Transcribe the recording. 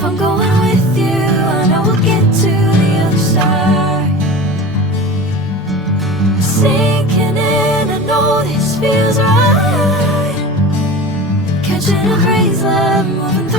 If I'm going with you, I know we'll get to the other side. Sinking in, I know this feels right. Catching a breeze, love, moving